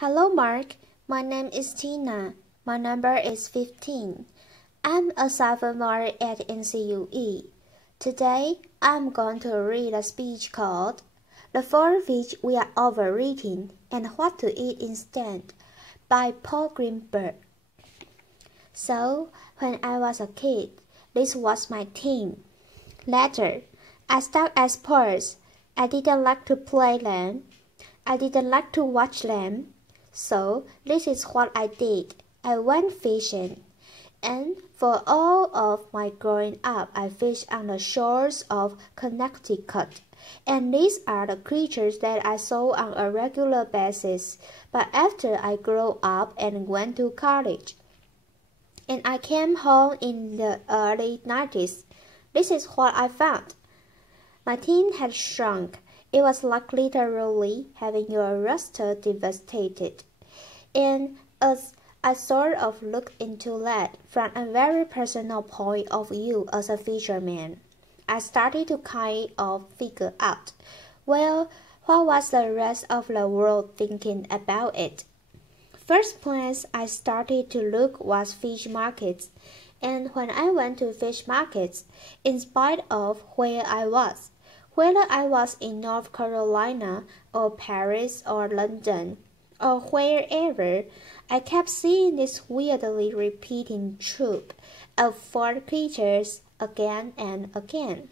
Hello, Mark. My name is Tina. My number is 15. I'm a sophomore at NCUE. Today, I'm going to read a speech called The Four Fish We Are Overeating and What to Eat Instead by Paul Greenberg. So, when I was a kid, this was my team. Later, I stuck at sports. I didn't like to play them. I didn't like to watch them. So, this is what I did. I went fishing. And for all of my growing up, I fished on the shores of Connecticut. And these are the creatures that I saw on a regular basis. But after I grew up and went to college, and I came home in the early 90s, this is what I found. My team had shrunk. It was like literally having your roster devastated. And as I sort of looked into that from a very personal point of view as a fisherman, I started to kind of figure out, well, what was the rest of the world thinking about it? First place I started to look was fish markets, and when I went to fish markets, in spite of where I was, whether I was in North Carolina or Paris or London or wherever, I kept seeing this weirdly repeating troop of four creatures again and again.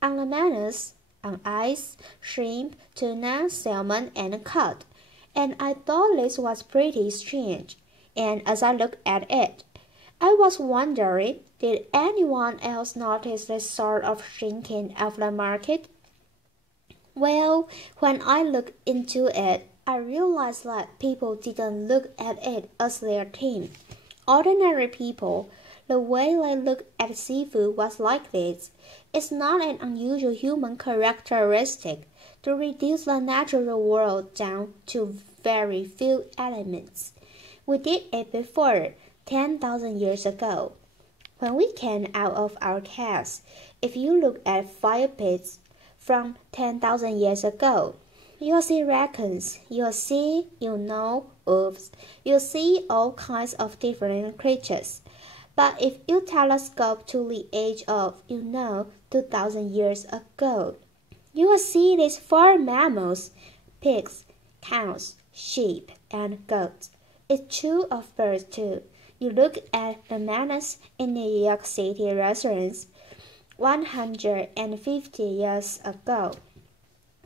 On the menus, on ice, shrimp, tuna, salmon, and cod. And I thought this was pretty strange. And as I looked at it, I was wondering, did anyone else notice this sort of shrinking of the market? Well, when I looked into it, I realized that people didn't look at it as their team. Ordinary people, the way they look at seafood was like this. It's not an unusual human characteristic to reduce the natural world down to very few elements. We did it before, 10,000 years ago. When we came out of our caves, if you look at fire pits from 10,000 years ago, you'll see raccoons, you'll see, wolves, you'll see all kinds of different creatures. But if you telescope to the age of, 2,000 years ago, you will see these four mammals, pigs, cows, sheep, and goats. It's true of birds too. You look at the menus in New York City restaurants 150 years ago.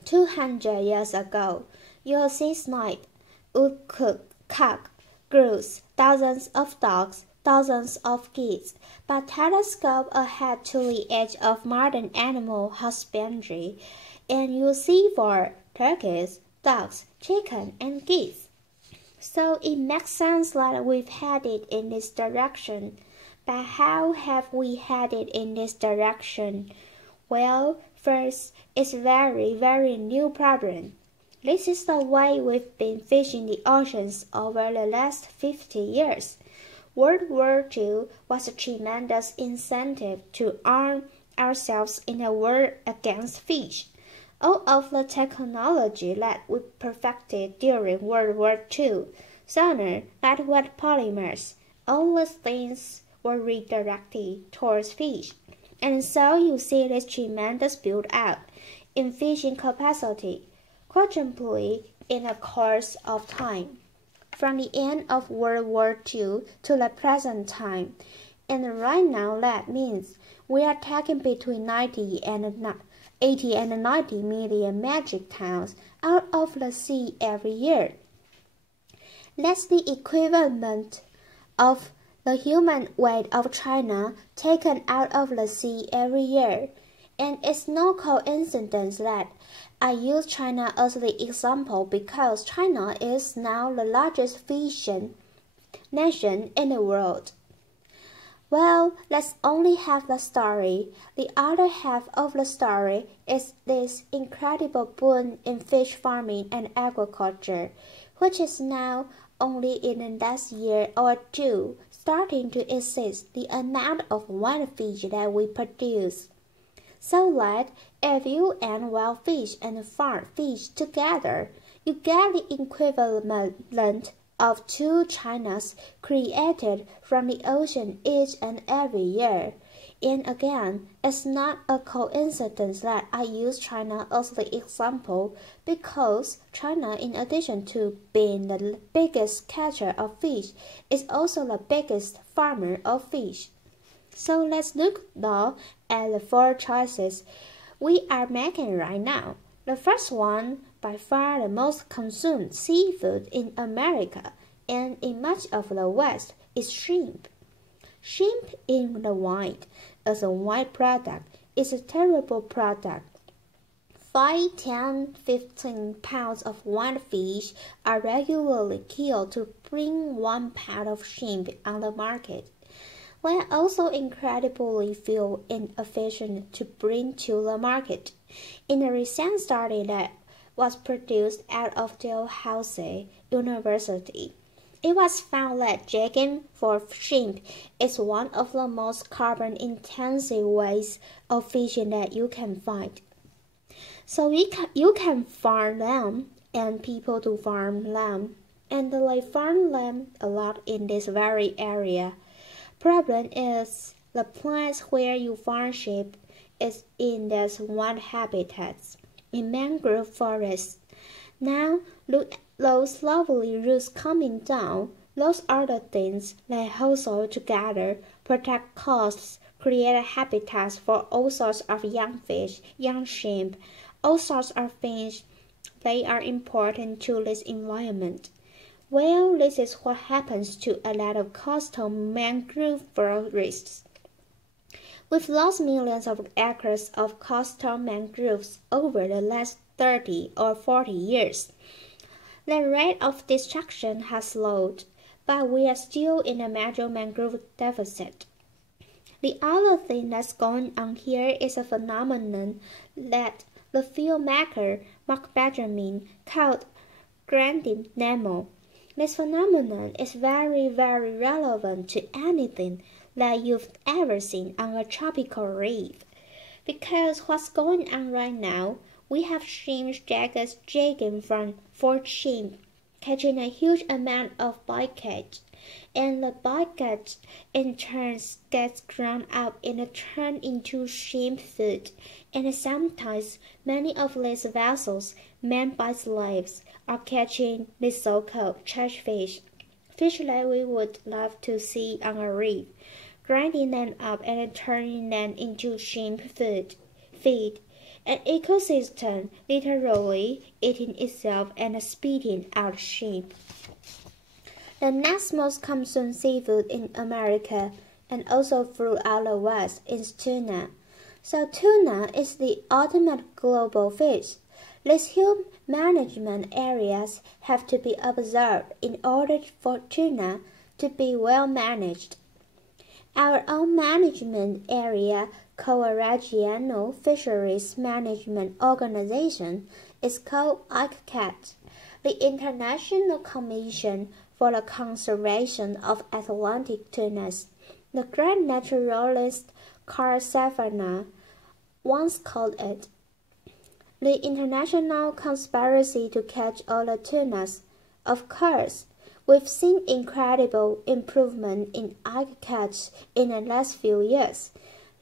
200 years ago, you'll see snipe, woodcock, cock, grouse, thousands of dogs, thousands of geese, but telescope ahead to the age of modern animal husbandry, and you'll see for turkeys, ducks, chicken, and geese. So it makes sense that we've headed in this direction. But how have we headed in this direction? Well, first, it's very, very new problem. This is the way we've been fishing the oceans over the last 50 years. World War II was a tremendous incentive to arm ourselves in a war against fish. All of the technology that we perfected during World War II, sonar, lightweight polymers, all these things were redirected towards fish. And so you see this tremendous build-up in fishing capacity, quadrupling in the course of time, from the end of World War II to the present time. And right now that means we are taking between 80 and 90 million metric tons out of the sea every year. That's the equivalent of the human weight of China taken out of the sea every year. And it's no coincidence that I use China as the example because China is now the largest fishing nation in the world. Well, that's only half the story. The other half of the story is this incredible boom in fish farming and agriculture, which is now only in the last year or two starting to exceed the amount of wild fish that we produce. So that if you add wild fish and farm fish together, you get the equivalent of 2 Chinas created from the ocean each and every year. And again, it's not a coincidence that I use China as the example because China, in addition to being the biggest catcher of fish, is also the biggest farmer of fish. So let's look now at the 4 choices we are making right now. The first one, by far the most consumed seafood in America and in much of the West, is shrimp. Shrimp in the wild, as a wild product, is a terrible product. 5, 10, 15 pounds of wild fish are regularly killed to bring 1 pound of shrimp on the market. They are also incredibly fuel inefficient to bring to the market. In a recent study that was produced out of Dalhousie University, it was found that jigging for shrimp is one of the most carbon-intensive ways of fishing that you can find. So you can farm them, and people do farm them, and they farm them a lot in this very area. Problem is, the place where you farm shrimp is in these wild habitats, in mangrove forests. Now, look at those lovely roots coming down. Those are the things that hold soil together, protect coasts, create habitats for all sorts of young fish, young shrimp, all sorts of fish. They are important to this environment. Well, this is what happens to a lot of coastal mangrove forests. We've lost millions of acres of coastal mangroves over the last 30 or 40 years. The rate of destruction has slowed, but we are still in a major mangrove deficit. The other thing that's going on here is a phenomenon that the filmmaker Mark Benjamin called grinding Nemo. This phenomenon is very, very relevant to anything that you've ever seen on a tropical reef. Because what's going on right now, we have shrimp jackets jigging from Fort Shrimp, catching a huge amount of bycatch, and the bycatch in turn gets ground up and turned into shrimp food, and sometimes many of these vessels, manned by slaves, are catching the so-called trash fish that we would love to see on a reef, grinding them up and turning them into shrimp feed. An ecosystem literally eating itself and spitting out shrimp. The next most consumed seafood in America and also throughout the West is tuna. So tuna is the ultimate global fish. These huge management areas have to be observed in order for tuna to be well managed. Our own management area, called a Regional Fisheries Management Organization, is called ICCAT, the International Commission for the Conservation of Atlantic Tunas. The great naturalist Carl Sagan once called it the international conspiracy to catch all the tunas. Of course, we've seen incredible improvement in egg catch in the last few years.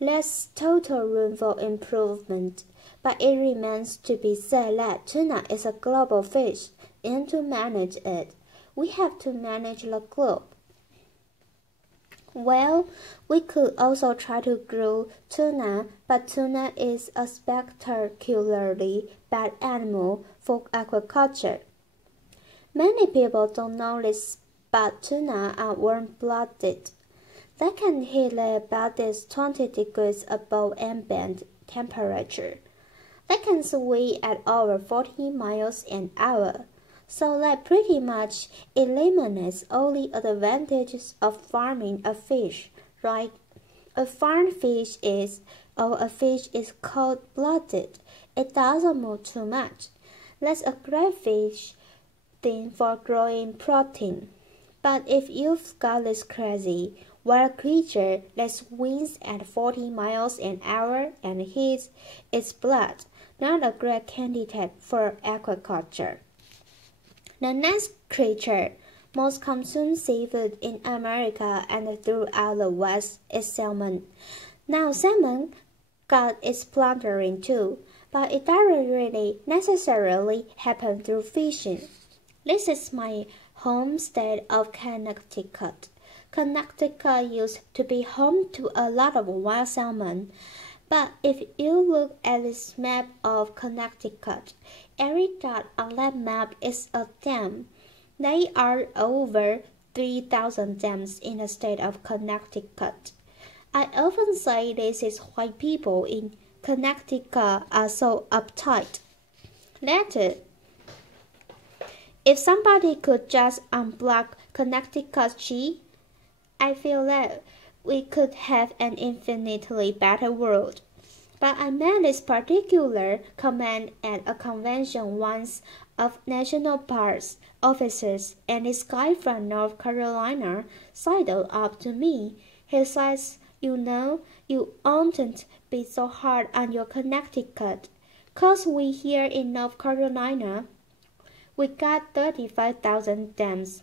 There's total room for improvement, but it remains to be said that tuna is a global fish, and to manage it, we have to manage the globe. Well, we could also try to grow tuna, but tuna is a spectacularly bad animal for aquaculture. Many people don't know this, but tuna are warm-blooded. They can hit about 20 degrees above ambient temperature. They can swim at over 40 miles an hour. So that pretty much eliminates all the advantages of farming a fish, right? A farmed fish is, or a fish is cold-blooded. It doesn't move too much. That's a great fish thing for growing protein. But if you've got this crazy wild creature that swims at 40 miles an hour and heats its blood, not a great candidate for aquaculture. The next creature most consumed seafood in America and throughout the West is salmon. Now salmon got its plundering too, but it doesn't really necessarily happen through fishing. This is my home state of Connecticut. Connecticut used to be home to a lot of wild salmon. But if you look at this map of Connecticut, every dot on that map is a dam. There are over 3,000 dams in the state of Connecticut. I often say this is why people in Connecticut are so uptight. Later, if somebody could just unblock Connecticut's chi, I feel that we could have an infinitely better world. But I made this particular comment at a convention once of national parks officers, and this guy from North Carolina sidled up to me. He says, "You know, you oughtn't be so hard on your Connecticut, 'cause we here in North Carolina, we got 35,000 dams.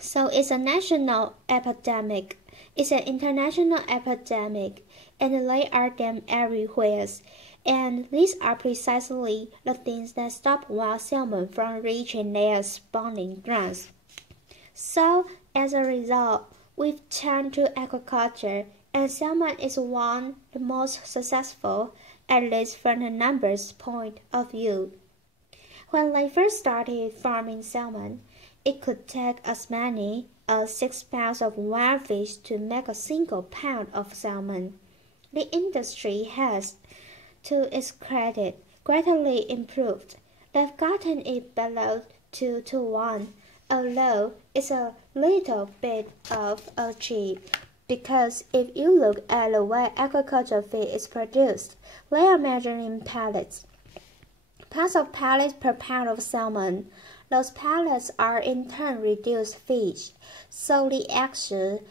So it's a national epidemic. It's an international epidemic, and they are them everywhere. And these are precisely the things that stop wild salmon from reaching their spawning grounds. So, as a result, we've turned to agriculture, and salmon is one the most successful, at least from the numbers point of view. When they first started farming salmon, it could take as many as 6 pounds of wild fish to make a single pound of salmon. The industry has, to its credit, greatly improved. They've gotten it below 2 to 1, although it's a little bit of a cheap, because if you look at the way agricultural feed is produced, they are measured in pellets. Pounds of pellets per pound of salmon. Those pellets are in turn reduced fish, so the actual,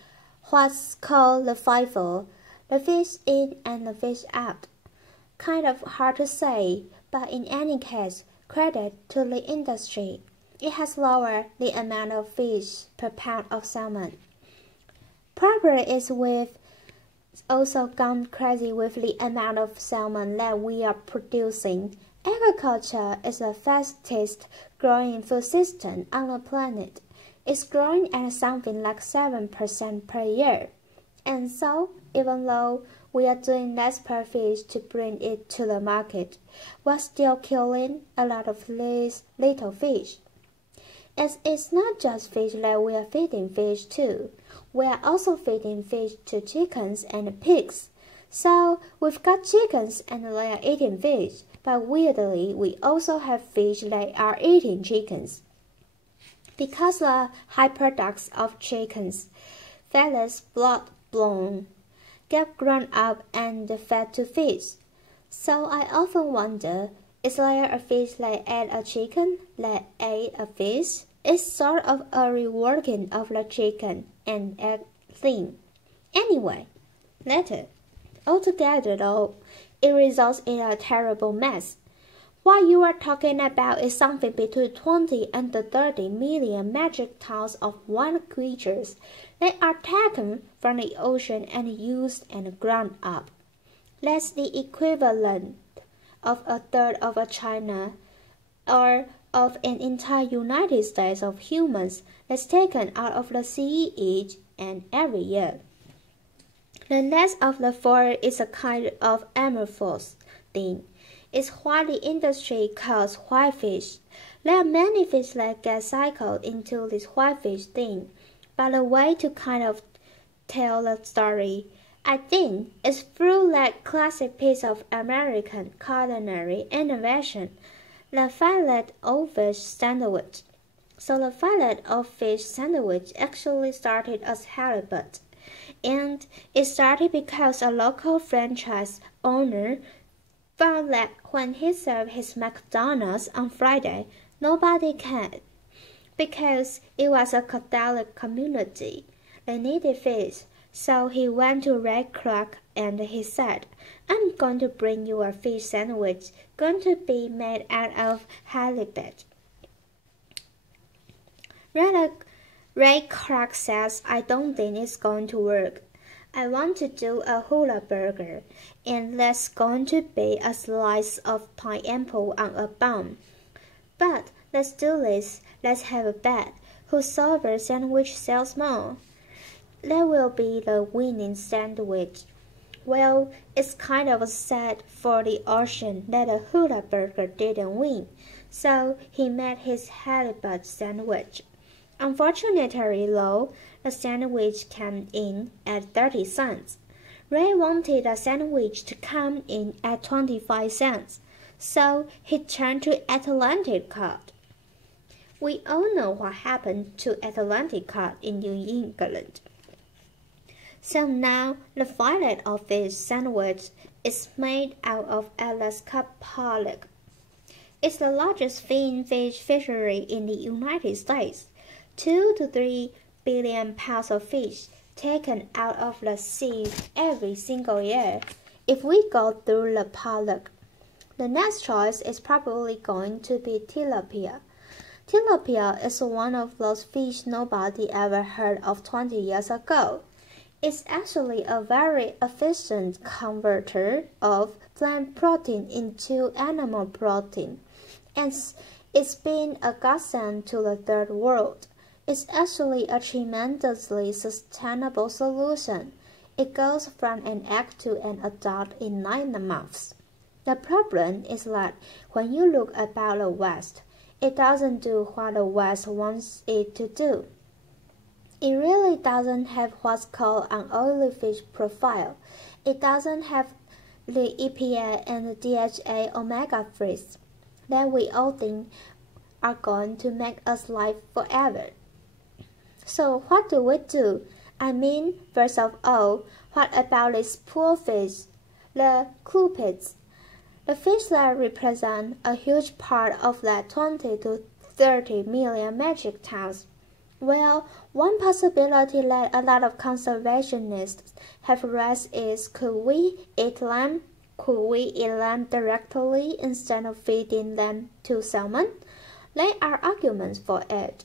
what's called the FIFO, the fish in and the fish out. Kind of hard to say, but in any case, credit to the industry. It has lowered the amount of fish per pound of salmon. Probably we've also gone crazy with the amount of salmon that we are producing. Agriculture is the fastest growing food system on the planet. It's growing at something like 7% per year. And so, even though we are doing less per fish to bring it to the market, we're still killing a lot of these little fish. As it's not just fish that we are feeding fish to, we are also feeding fish to chickens and pigs. So, we've got chickens and they are eating fish. But weirdly, we also have fish that are eating chickens. Because the high products of chickens, feathers blood blown, get grown up and fed to fish. So I often wonder, is there a fish that ate a chicken that ate a fish? It's sort of a reworking of the chicken and egg thing. Anyway, later, altogether though, it results in a terrible mess. What you are talking about is something between 20 and 30 million metric tons of wild creatures that are taken from the ocean and used and ground up. That's the equivalent of a third of a China or of an entire United States of humans that's taken out of the sea each and every year. The next of the four is a kind of amorphous thing. It's what the industry calls whitefish. There are many fish that get cycled into this whitefish thing, but the way to kind of tell the story, I think, is through that classic piece of American culinary innovation, the fillet-o-fish sandwich. So the fillet-o-fish sandwich actually started as halibut. And it started because a local franchise owner found that when he served his McDonald's on Friday, nobody cared, because it was a Catholic community. They needed fish, so he went to Red Croc and he said, "I'm going to bring you a fish sandwich, going to be made out of halibut." Ray Clark says, I don't think it's going to work. I want to do a hula burger, and there's going to be a slice of pineapple on a bun. But let's do this. Let's have a bet. Whose sober sandwich sells more? That will be the winning sandwich. Well, it's kind of sad for the ocean that the hula burger didn't win, so he made his halibut sandwich. Unfortunately, though, the sandwich came in at 30 cents. Ray wanted the sandwich to come in at 25 cents, so he turned to Atlantic cod. We all know what happened to Atlantic cod in New England. So now the fillet of fish sandwich is made out of Alaska pollock. It's the largest fin fish fishery in the United States. 2 to 3 billion pounds of fish taken out of the sea every single year. If we go through the pollock, the next choice is probably going to be tilapia. Tilapia is one of those fish nobody ever heard of 20 years ago. It's actually a very efficient converter of plant protein into animal protein, and it's been a godsend to the third world. It's actually a tremendously sustainable solution. It goes from an egg to an adult in 9 months. The problem is that when you look about the West, it doesn't do what the West wants it to do. It really doesn't have what's called an oily fish profile. It doesn't have the EPA and the DHA omega-3s that we all think are going to make us live forever. So what do we do? I mean, first of all, what about these poor fish, the cupids? The fish that represent a huge part of that 20 to 30 million metric tons. Well, one possibility that a lot of conservationists have raised is, could we eat them? Could we eat them directly instead of feeding them to salmon? There are arguments for it.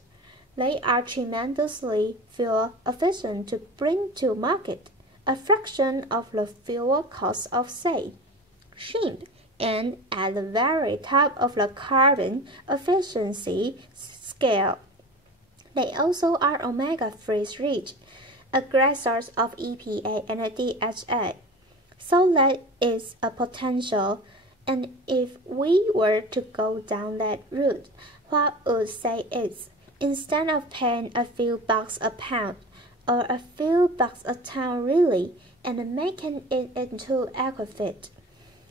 They are tremendously fuel efficient to bring to market, a fraction of the fuel cost of, say, shrimp, and at the very top of the carbon efficiency scale. They also are omega-3s rich, a great source of EPA and DHA. So that is a potential, and if we were to go down that route, what would say is, instead of paying a few bucks a pound, or a few bucks a ton really, and making it into aquafit,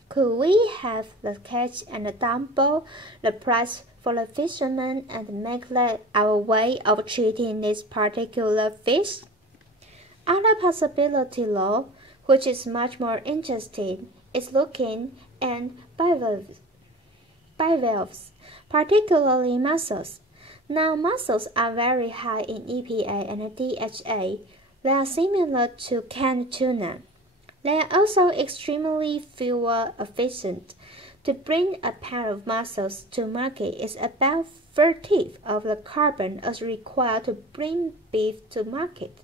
could we have the catch and double the price for the fishermen and make that our way of treating this particular fish? Other possibility though, which is much more interesting, is looking at bivalves, particularly mussels. Now mussels are very high in EPA and DHA. They are similar to canned tuna. They are also extremely fuel efficient. To bring a pound of mussels to market is about 1/30 of the carbon as required to bring beef to market.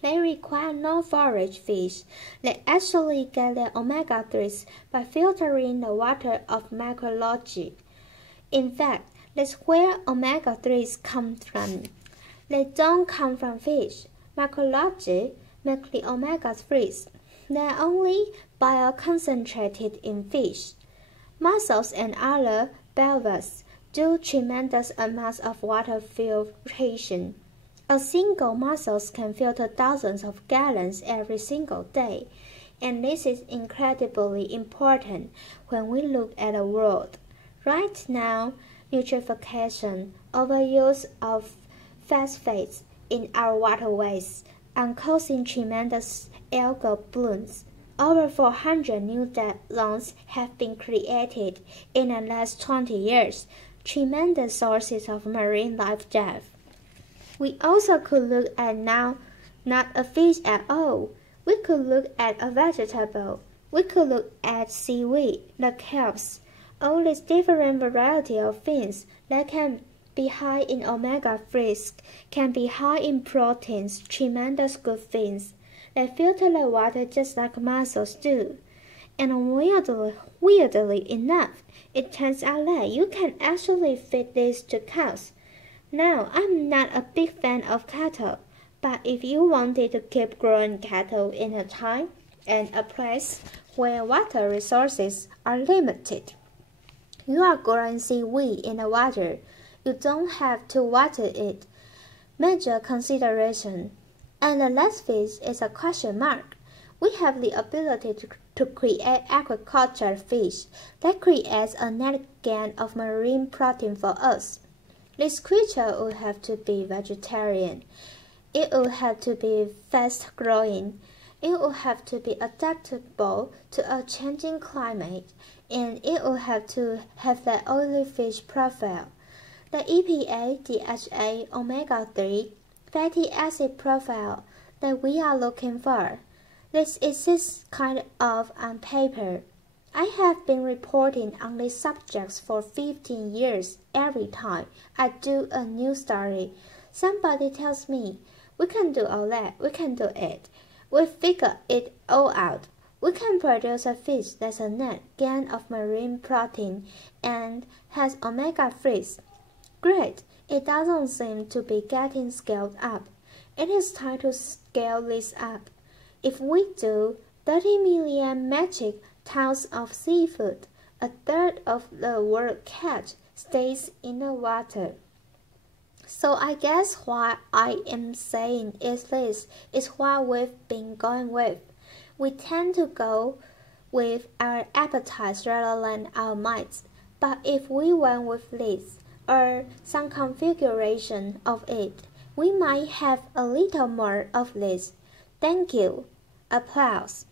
They require no forage fish. They actually get their omega-3s by filtering the water of macroalgae. In fact, that's where omega-3s come from. They don't come from fish. Macroalgae make the omega-3s. They are only bioconcentrated in fish. Mussels and other bivalves do tremendous amounts of water filtration. A single mussel can filter thousands of gallons every single day, and this is incredibly important when we look at the world. Right now, eutrophication, overuse of phosphates in our waterways, are causing tremendous algal blooms. Over 400 new dead zones have been created in the last 20 years, tremendous sources of marine life death. We also could look at now not a fish at all. We could look at a vegetable. We could look at seaweed, the kelps, all these different variety of things that can be high in omega-3s, can be high in proteins, tremendous good things. They filter the water just like mussels do. And weirdly enough, it turns out that you can actually feed these to cows. Now, I'm not a big fan of cattle, but if you wanted to keep growing cattle in a time and a place where water resources are limited, you are growing seaweed in the water. You don't have to water it. Major consideration. And the last fish is a question mark. We have the ability to create aquaculture fish that creates a net gain of marine protein for us. This creature would have to be vegetarian. It would have to be fast-growing. It would have to be adaptable to a changing climate, and it would have to have the oily fish profile, the EPA, DHA, omega-3, fatty acid profile that we are looking for. This exists kind of on paper. I have been reporting on these subjects for 15 years. Every time I do a new story, somebody tells me, we can do all that, we can do it. We figure it all out. We can produce a fish that's a net gain of marine protein and has omega-3s. Great, it doesn't seem to be getting scaled up. It is time to scale this up. If we do 30 million metric tons of seafood, a third of the world catch stays in the water. So I guess what I am saying is this is what we've been going with. We tend to go with our appetites rather than our minds. But if we went with this, or some configuration of it, we might have a little more of this. Thank you. Applause.